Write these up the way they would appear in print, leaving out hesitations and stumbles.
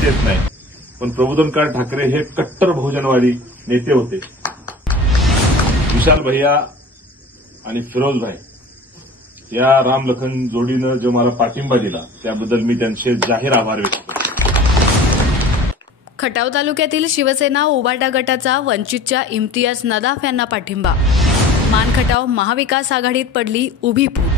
देत नाही, पण प्रबोधनकार ठाकरे हे कट्टर बहुजनवादी नेते होते. विशाल भैया आणि फिरोज भाई या रामलखन जोडीनं जो मला पाठिंबा दिला त्याबद्दल मी त्यांचे जाहीर आभार व्यक्त करतो. खटाव तालुक्यातील शिवसेना उबाटा गटाचा वंचितच्या इम्तियाज नदाफ यांना पाठिंबा. मानखटाव महाविकास आघाडीत पडली उभी फूट.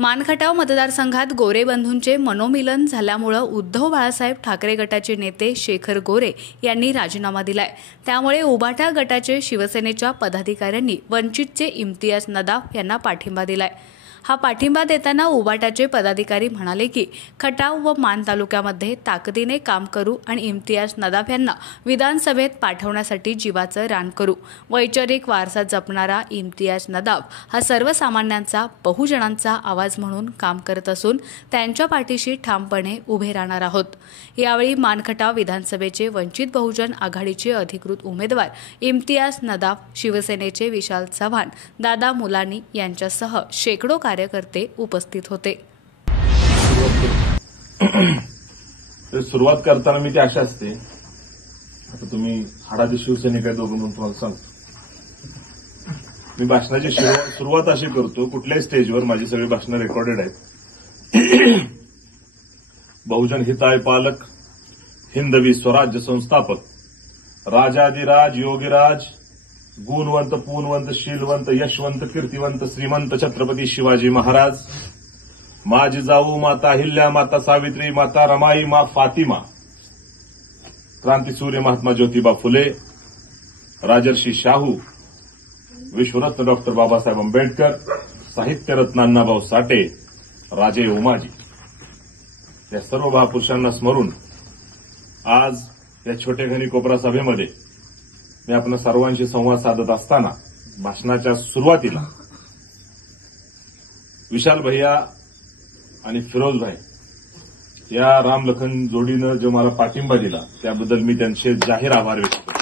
मानखटाव मतदारसंघात गोरे बंधूंचे मनोमिलन झाल्यामुळे उद्धव बाळासाहेब ठाकरे गटाचे नेते शेखर गोरे यांनी राजीनामा दिलाय. त्यामुळे उबाटा गटाचे शिवसेनेच्या पदाधिकाऱ्यांनी वंचितचे इम्तियाज नदाफ यांना पाठिंबा दिलाय. हा पाठिंबा देताना उबाटाचे पदाधिकारी म्हणाले की खटाव व मान तालुक्यामध्ये ताकदीने काम करू आणि इम्तियाज नदाफ यांना विधानसभेत पाठवण्यासाठी जीवाचं रान करू. वैचारिक वारसा जपणारा इम्तियाज नदाफ हा सर्वसामान्यांचा बहुजनांचा आवाज म्हणून काम करत असून त्यांच्या पाठीशी ठामपणे उभे राहणार आहोत. यावेळी मानखटाव विधानसभेचे वंचित बहुजन आघाडीचे अधिकृत उमेदवार इम्तियाज नदाफ, शिवसेनेचे विशाल चव्हाण, दादा मुलानी यांच्यासह शेकडो कार्यकर्ते उपस्थित होते. सुरुवात करताना मी ती अशी असते, आता तुम्ही हाडाचे शिवसैनिक आहे दोघं म्हणून तुम्हाला सांगतो. मी भाषणाची सुरुवात अशी करतो, कुठल्याही स्टेजवर माझी सगळी भाषणं रेकॉर्डेड आहेत. बहुजन हिताय पालक, हिंदवी स्वराज्य संस्थापक, राजाधिराज योगीराज, गुणवंत पूनवंत शीलवंत यशवंत कीर्तिवंत श्रीमंत छत्रपती शिवाजी महाराज, माँ जिजाऊ, माता अहिल्या, माता सावित्री, माता रमाई, माँ फातिमा, क्रांतिसूर्य महात्मा ज्योतिबा फुले, राजर्षी शाहू, विश्वरत्न डॉक्टर बाबासाहेब आंबेडकर, साहित्यरत्न अण्णाभाऊ साठे, राजे उमाजी, या सर्व महापुरुषांना स्मरून आज या छोटेखानी कोपरा सभेमध्ये मी आपल्या सर्वांशी संवाद साधत असताना भाषणाच्या सुरुवातीला विशाल भैया आणि फिरोज भाई या रामलखन जोडीनं जो मला पाठिंबा दिला त्याबद्दल मी त्यांचे जाहीर आभार व्यक्त करतो.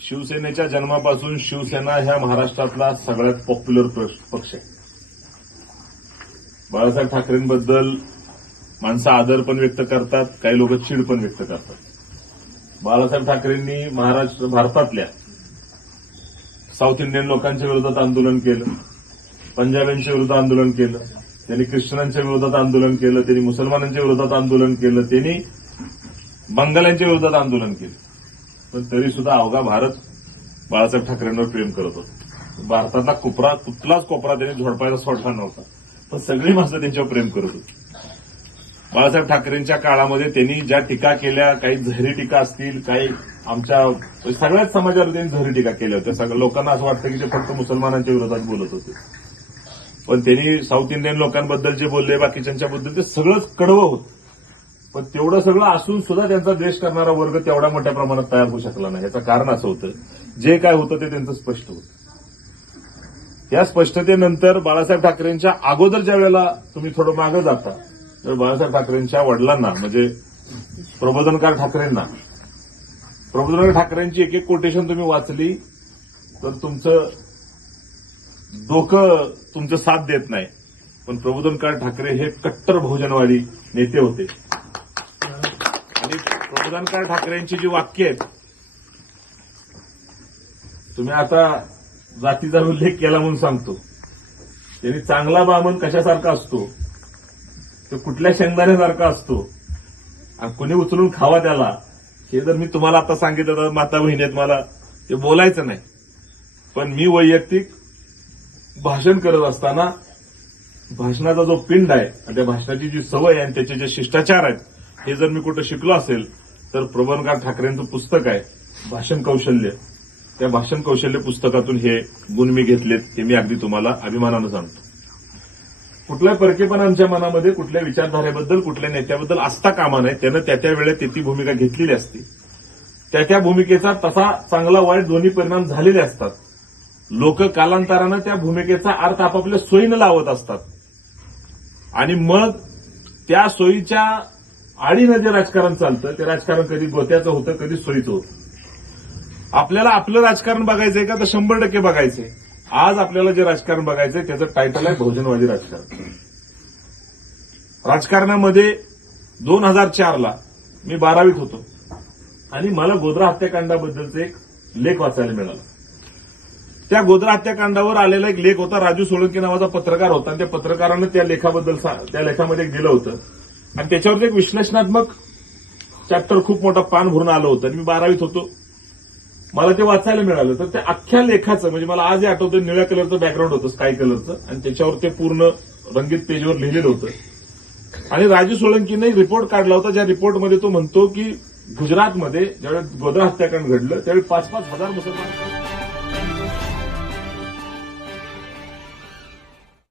शिवसेनेच्या जन्मापासून शिवसेना ह्या महाराष्ट्रातला सगळ्यात पॉप्युलर पक्ष आहे. बाळासाहेब ठाकरेंबद्दल माणसं आदर पण व्यक्त करतात, काही लोक चीड पण व्यक्त करतात. बाळासाहेब ठाकरेंनी भारतातल्या साऊथ इंडियन लोकांच्या विरोधात आंदोलन केलं, पंजाब्यांच्या विरोधात आंदोलन केलं, त्यांनी ख्रिश्चनांच्या विरोधात आंदोलन केलं, त्यांनी मुसलमानांच्या विरोधात आंदोलन केलं, त्यांनी बंगाल्यांच्या विरोधात आंदोलन केलं. पण तरी सुद्धा अवघा भारत बाळासाहेब ठाकरेंवर प्रेम करत होता. भारतातला कुठलाच कोपरा त्यांनी झोडपायला सोडला नव्हता, पण सगळी माणसं त्यांच्यावर प्रेम करत होती. बाळासाहेब ठाकरेंच्या काळामध्ये त्यांनी ज्या टीका केल्या, काही झहरी टीका असतील, काही आमच्या सगळ्याच समाजावर त्यांनी झहरी टीका केल्या होत्या. सगळ्या लोकांना असं वाटतं की ते फक्त मुसलमानांच्या विरोधात बोलत होते, पण त्यांनी साऊथ इंडियन लोकांबद्दल जे बोलले, बाकीच्यांच्याबद्दल ते सगळंच कडवं होतं. पण तेवढं सगळं असून सुद्धा त्यांचा द्वेष करणारा वर्ग तेवढ्या मोठ्या प्रमाणात तयार होऊ शकला नाही. याचं कारण असं होतं, जे काय होतं ते त्यांचं स्पष्ट होतं. या स्पष्टतेनंतर बाळासाहेब ठाकरेंच्या अगोदर ज्या वेळेला तुम्ही थोडं मागं जाता, तर बाळासाहेब ठाकरेंच्या वडिलांना म्हणजे प्रबोधनकार ठाकरेंची एक कोटेशन तुम्ही वाचली तर तुमचं डोकं तुमचं साथ देत नाही. पण प्रबोधनकार ठाकरे हे कट्टर बहुजनवादी नेते होते. आणि प्रबोधनकार ठाकरेंची जी वाक्य आहेत, तुम्ही आता जातीचा उल्लेख केला म्हणून सांगतो, त्यांनी चांगला बामण कशासारखा असतो, तो कुठल्या शेंगदाण्यासारखा असतो आणि कुणी उचलून खावा त्याला, हे जर मी तुम्हाला आता सांगितलं तर माता बहिणीत मला ते बोलायचं नाही. पण मी वैयक्तिक भाषण करत असताना भाषणाचा जो पिंड आहे आणि त्या भाषणाची जी सवय आहे आणि त्याचे जे शिष्टाचार आहेत, हे जर मी कुठं शिकलो असेल तर प्रबोधनकार ठाकरेंचं पुस्तक आहे भाषण कौशल्य, त्या भाषण कौशल्य पुस्तकातून हे गुण मी घेतलेत, हे मी अगदी तुम्हाला अभिमानानं सांगतो. कुठलाही परकेपणा आमच्या मनामध्ये कुठल्या विचारधारेबद्दल, कुठल्या नेत्याबद्दल असता कामा नये. त्यानं त्या वेळेत ती भूमिका घेतलेली असते. त्या भूमिकेचा तसा चांगला वाईट दोन्ही परिणाम झालेले असतात. लोक कालांतरानं त्या भूमिकेचा अर्थ आपापल्या सोयीनं लावत असतात आणि मग त्या सोयीच्या आडीनं जे राजकारण चालतं ते राजकारण कधी गोत्याचं होतं, कधी सोयीचं होतं. आपल्याला आपलं राजकारण बघायचंय का तर 100% बघायचंय. आज आपल्याला जे राजकारण बघायचंय त्याचं टायटल आहे बहुजनवादी राजकारण. राजकारणामध्ये 2004ला मी 12वीत होतो आणि मला गोधरा हत्याकांडाबद्दलचा एक लेख वाचायला मिळाला. त्या गोधरा हत्याकांडावर आलेला एक लेख होता. राजू सोळंकी नावाचा पत्रकार होता आणि त्या पत्रकारानं त्या लेखामध्ये दिलं होतं आणि त्याच्यावर एक विश्लेषणात्मक चॅप्टर खूप मोठा पान भरून आलं होतं आणि मी 12वीत होतो. मला ते वाचायला मिळालं. तर त्या अख्ख्या लेखाचं म्हणजे मला आजही आठवतं, निळ्या कलरचं बॅकग्राऊंड होतं, स्काय कलरचं, आणि त्याच्यावर ते पूर्ण रंगीत पेजवर लिहिलेलं होतं. आणि राजू सोळंकीने एक रिपोर्ट काढला होता, ज्या रिपोर्टमध्ये तो म्हणतो की गुजरातमध्ये ज्यावेळी गोधरा हत्याकांड घडलं त्यावेळी 5,000 मुसलमान